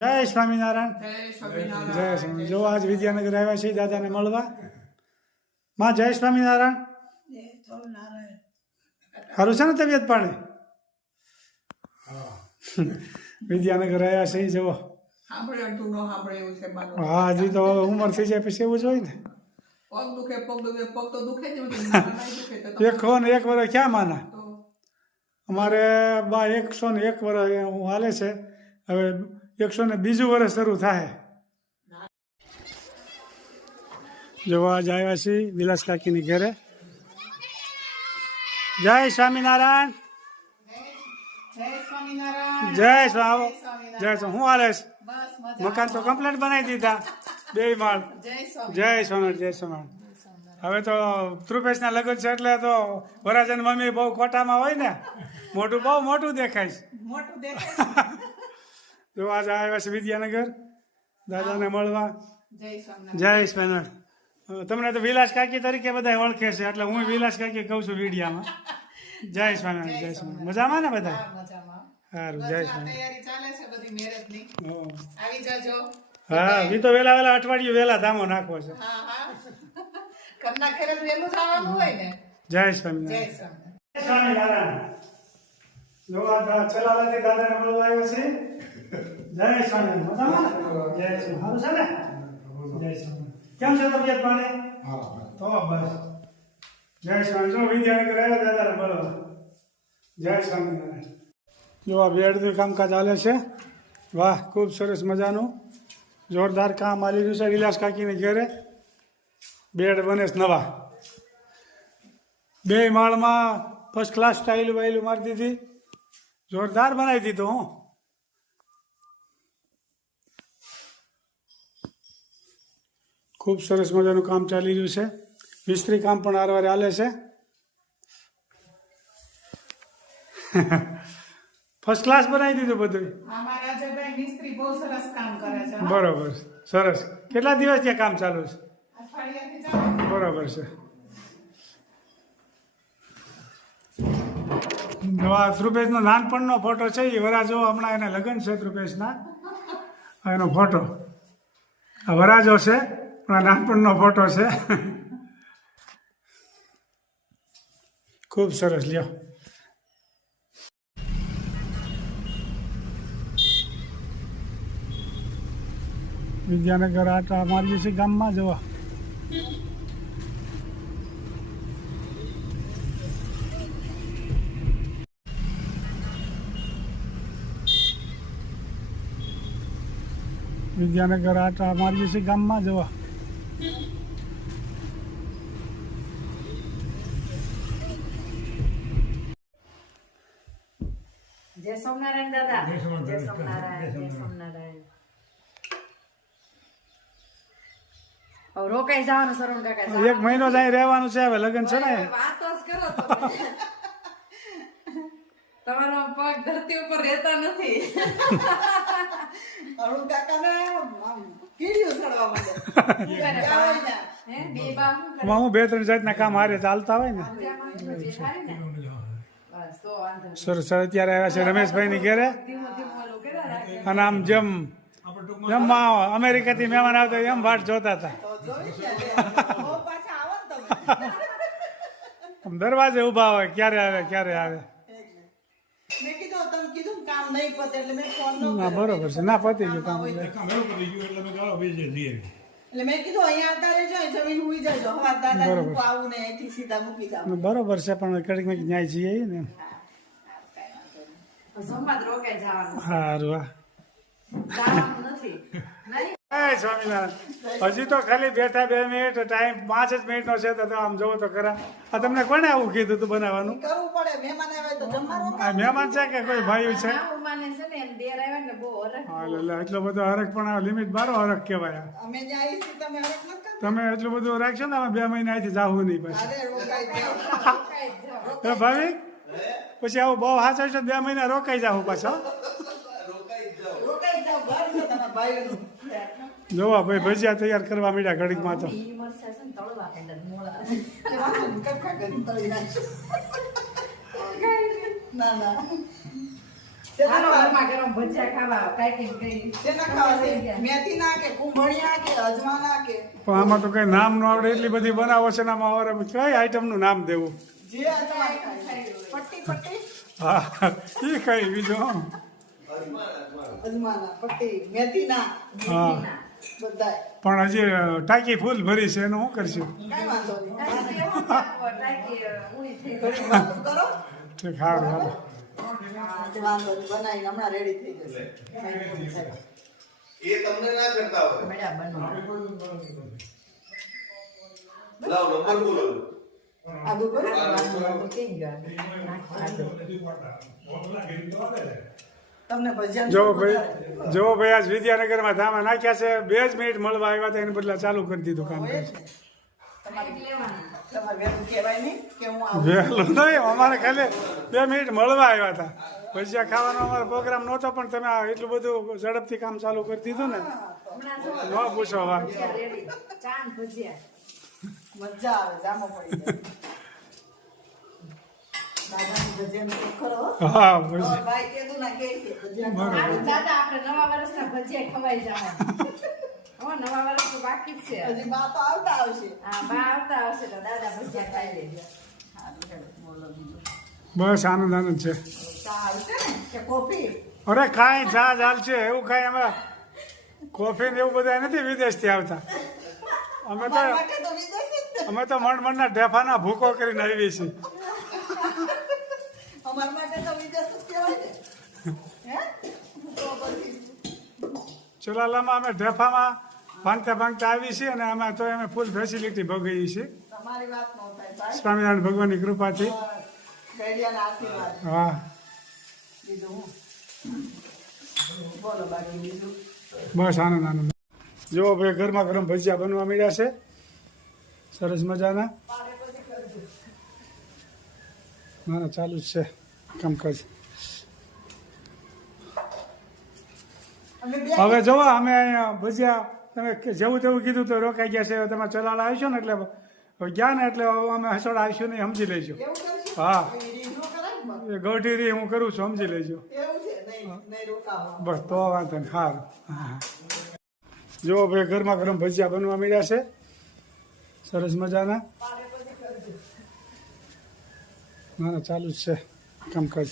જય સ્વામિનારાયણ. જય સ્વામી જો આજ વિદ્યાનગર આવ્યા છીએ દાદાને મળવા. માં જય સ્વામિનારાયણ. સારું છે ને તબિયત પાણી? વિદ્યાનગર આવ્યા જુઓ. છે મારું. હા હજી તો ઉંમર થઈ જાય પછી એવું જ હોય ને. પગ દુખે પગ દુખે પગ તો દુખે જ બધું નાના નહીં દુખે તો એક હો ને એક વર્ષ ક્યાં માના? અમારે બા એકસો ને એક વર્ષ હું હાલે છે. હવે એકસો ને બીજું વર્ષ શરૂ થાય. જોવા આજ આવ્યા છીએ વિલાસ કાકીની ઘરે. જય સ્વામિનારાયણ. જય સ્વામિનારાયણ. જય સ્વામી જય સ્વામી હું મજા મકાન તો કમ્પ્લેટ બનાવી દીધા. બે માળ. જય સ્વામી જય સ્વામી હવે તો ધ્રુપેશના લગ્ન છે એટલે તો વરાજન મમ્મી બહુ કોટામાં હોય ને. મોટું બહુ મોટું દેખાય છે. મોટું દેખાય જો આજે આવ્યા છે વિદ્યાનગર દાદાને મળવા. જય સ્વામિનારાયણ. જય તમને તો વિલાસ કાકી તરીકે બધા ઓળખે છે એટલે હું વિલાસ કાકી કહું છું વિડીયામાં. જય સ્વામિનારાયણ જય સ્વામિનારાયણ. મજામાં ને બધા સારું જય સ્વામિનારાયણ. હો. એ તો વેલા વેલા અઠવાડિયું વેલા ધામો નાખવો છે. જય જય સ્વામિનારાયણ. સ્વામિનારાયણ સ્વામિનારાયણ. જો આ ચલાવાથી દાદાને મળવા આવ્યો છે. જય સ્વામી મજામાં? જય સ્વામી સારું છે ને? જય સ્વામી કેમ છે તબિયત પાણી? તો બસ. જય સ્વામી જો વિદ્યાનગર આવ્યા દાદા બરોબર જય સ્વામિનારાયણ જો આ બેડનું કામકાજ ચાલે છે? વાહ ખૂબ સરસ મજાનું. જોરદાર કામ આલી રહ્યું છે વિલાસ કાકીને ઘેરે. બેડ બને નવા. બે માળમાં ફર્સ્ટ ક્લાસ સ્ટાઇલ વાઇલું મારી દીધી. જોરદાર બનાવી દીધો હું. ખૂબ સરસ મજાનું કામ ચાલી રહ્યું છે. મિસ્ત્રી કામ પણ આરવારે હાલે છે. ફર્સ્ટ ક્લાસ બનાવી દીધું બધું. બરોબર સરસ. કેટલા દિવસ ત્યાં કામ ચાલુ છે? બરોબર છે. જો ધ્રુપેશનો નાનપણનો ફોટો છે એ વરાજો હમણાં એને લગ્ન છે ધ્રુપેશના એનો ફોટો આ વરાજો છે. નાનપણનો ફોટો છે. ખૂબ સરસ, લ્યો. વિદ્યાનગર આટા મારીએ છીએ ગામમાં, જવા. વિદ્યાનગર આટા મારીએ છીએ ગામમાં, જવા. જય સોમનારાયણ દાદા. જય સોમનારાયણ જય સોમનારાયણ. રોકાઈ જવાનું સરુણ કાકા એક મહિનો જાય રહેવાનું છે હવે લગ્ન છે ને. વાતો જ કરો તમારો પગ ધરતી ઉપર રહેતા નથી. અરુણ કાકાને કીડીઓ ચડવા માંડે. હે બે બા શું હું બે ત્રણ જાતના કામ હારે ચાલતા હોય ને. સર. સરસ અત્યારે આવ્યા છે રમેશભાઈની ની રાખે. અને આમ જેમ જમવા આ અમેરિકાથી મહેમાન આવતા હોય એમ વાટ જોતા હતા. દરવાજે ઊભા હોય ક્યારે આવે ક્યારે આવે. મેં કીધું તમે કીધું કામ નહીં પતે એટલે મેં ફોન ન ના બરોબર છે. ના પતી ગયું કામ એટલે. એટલે મેં કીધું અહીંયા આવતા રહેજો જમીન હુઈ જાજો હવાર દાદા બરોબર. આવું ને અહીંથી સીધા મૂકી જાવ બરોબર છે પણ કડીક મેં ન્યાય જઈએ ને. હજી તો ખાલી બેઠા બે મિનિટ ટાઈમ પાંચ જ મિનિટનો છે તો આમ જોવો તો ખરા. આ તમને કોણે આવું કીધું તું બનાવવાનું? કરવું પડે તો આ મહેમાન છે કે કોઈ ભાઈ છે? છે એટલે બધો હરખ પણ આ લિમિટ બારો હરખ કહેવાય. તમે એટલું બધું રાખશો ને અમે બે મહિના અહીંથી જાવું નહીં પછી. તો ભાવિક પછી આવું બહુ હાચો તો બે મહિના રોકાઈ જાવ પાછો. છે. જોવા ભાઈ ભજીયા તૈયાર કરવા માંડ્યા ઘડીકમાં તો. ઈ મરચાં છે ને. ના. આમાં તો કઈ નામ ન આવડે એટલી બધી બનાવો છે ને આમાં અમારે કઈ આઈટમનું નામ દેવું? જે અજમા ખાય. પટ્ટી પટ્ટી? હા એ કઈ બીજું પણ હજી ટાંકી ફૂલ ભરી છે એનું શું કરશું? હાલો તે વાંધો નહીં બનાવીને હમણાં રેડી થઈ જશે એ તમને ના કરતા હોય. મેળા બનો લાવ નંબર બોલો. આદુ કરો કેમ ગયો? તમને ભજીયાનું જો ભાઈ જો ભાઈ આજ વિદ્યાનગરમાં ધામા નાખ્યા છે બે જ મિનિટ મળવા આવ્યા હતા એને બદલા ચાલુ કરી દીધું કામ વહેલું નહીં અમારે ખાલી બે મિનિટ મળવા આવ્યા હતા. ભજીયા ખાવાનો અમારો પ્રોગ્રામ નહોતો પણ તમે આ એટલું બધું ઝડપથી કામ ચાલુ કરી દીધું ને ન પૂછો વાત. ભજીયા. મજા આવે જામો પડી જાય. દાદાની ભજીયાનો શોખ ખરો હો. હા ભજી તમારા ભાઈ કીધું ના કે છે ભજીયા બરાબર. હારું દાદા આપણે નવા વર્ષના ભજીયા ખવાઈ જવા હો નવા વર્ષ તો બાકી જ છે. હજી બા તો આવતા આવશે. આ બા આવતા આવશે તો દાદા ભજીયા ખાઈ લેજો. હારું, હેડો, બોલો બીજું. બસ આનંદ આનંદ છે. ચા આવશે ને? કે કોફી? અરે કાંઈ ચા ચાલશે એવું કાંઈ અમે કોફી ને એવું બધા નથી વિદેશથી આવતા. અમે તો. અમે તો મણ મણના ઢેફાના ભૂકો કરીને આવી છીએ. અમારા માટે તો વિદેશ જ કહેવાય ને. હે? ચલાલામાં અમે ઢેફામાં ભાંગતા ભાંગતા આવી છે અને આમાં તો અમે ફૂલ ફેસિલિટી ભોગવી ન સ્વામિનારાયણ ભગવાનની કૃપાથી. હા. બસ આનંદ આનંદ. જુઓ ભાઈ ગરમા ગરમ ભજીયા બનવા મળ્યા છે. સરસ મજાના. ના ના ચાલુ જ છે. કામકાજ હવે જોવા અમે અહીંયા ભજીયા તમે કે જેવું તેવું કીધું તો રોકાઈ ગયા છે તમે ચલાલ આવશો ને એટલે ગયા ને એટલે અમે હસોડ આવીશું નહીં સમજી લેજો. હા. ગૌઠી રી હું કરું છું સમજી લેજો. બસ તો વાંધો ને સારું હા. જુઓ ભાઈ ગરમા ગરમ ભજીયા બનવા મળ્યા છે. સરસ મજાના. ના ના ચાલુ જ છે કામકાજ.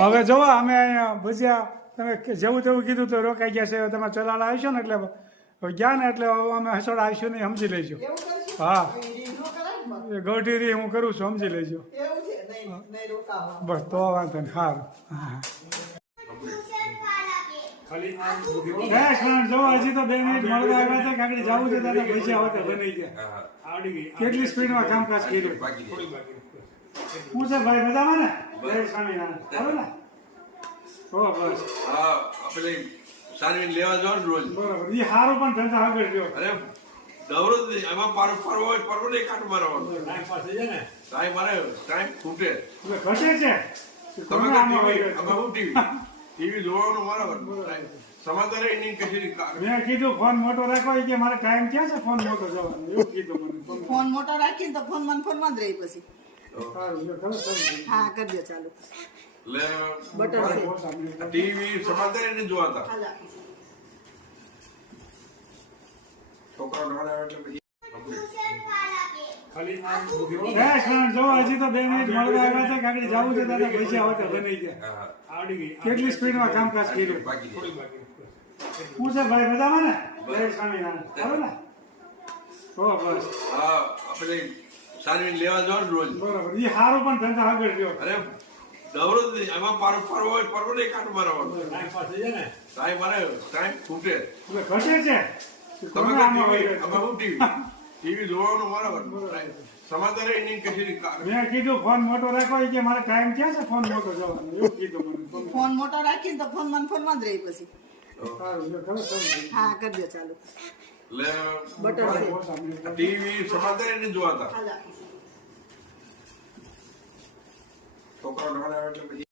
હવે જોવા અમે અહીંયા ભજીયા તમે જેવું તેવું કીધું તો રોકાઈ ગયા છે તમે ચલાલ આવશો ને એટલે હવે ગયા ને એટલે હવે અમે હસોડ આવીશું નહીં સમજી લેજો. એવું હા. એ રીત ન કરાય ને પણ. એ ગૌઠી રી હું કરું છું સમજી લેજો. એવું છે? નહીં નહીં રોકાવો. બસ તો વાંધો નહીં સારું હા કેટલી સ્પીડમાં કામકાજ કર્યું? હું છે ભાઈ મજામાં ને? સ્વામિનારાયણ. ખરું ને? હો બસ. હા આપણે સારી લેવા જાવ ને રોજ. બરાબર. સારું પણ ધંધા આગળ ગયો અરે દવરો નહીં એમાં પારો ફરવો હોય ફરવો નહીં કાટ મારવાનો. ટાઈમ મારે ટાઈમ ખૂટે. ઘટે છે. તમે. અમે હું ટીવી? ટીવી જોવાનું બરાબર. સમાચાર મેં કીધું ફોન મોટો રાખો કે મારે ટાઈમ ક્યાં છે ફોન મોટો જવાનો? એવું કીધું મને. ફોન મોટો રાખીને તો ફોન મન ફોનમાં જ રહી પછી. હા કરજો ચાલુ. એટલે. ટીવી સમાચાર એને જોવાતા. છોકરાઓ નાના એટલે પછી. કેટલી સ્પીડમાં કામકાજ કર્યું. હું છે ભાઈ મજામાં ને? ભાઈ સ્વામિનારાયણ. ને? તો બસ. હા આપણે સારી લેવા જવાનું રોજ. બરોબર. એ સારું પણ ધંધા આગળ ગયો અરે દવરો જ નહીં. એમાં પારો ફરવો હોય ફરવો નહીં કાટ મારવાનો. ટાઈમ મારે ટાઈમ ખૂટે. ઘટે છે. તમે તમે તો આમાં વહી ટીવી અમે હું ટીવી? ટીવી જોવાનું બરાબર સમાચાર એ નહીં કચેરી મેં કીધું ફોન મોટો રાખો એ કે મારે ટાઈમ ક્યાં છે ફોન મોટો જવાનો? એવું કીધું ફોન ફોન મોટો રાખીને તો ફોનમાં ફોનમાં જ રહી પછી ચાલુ. એટલે. ટીવી સમાચાર એ નહીં જોવાતા. હાલા. છોકરાઓ નાના આવે એટલે પછી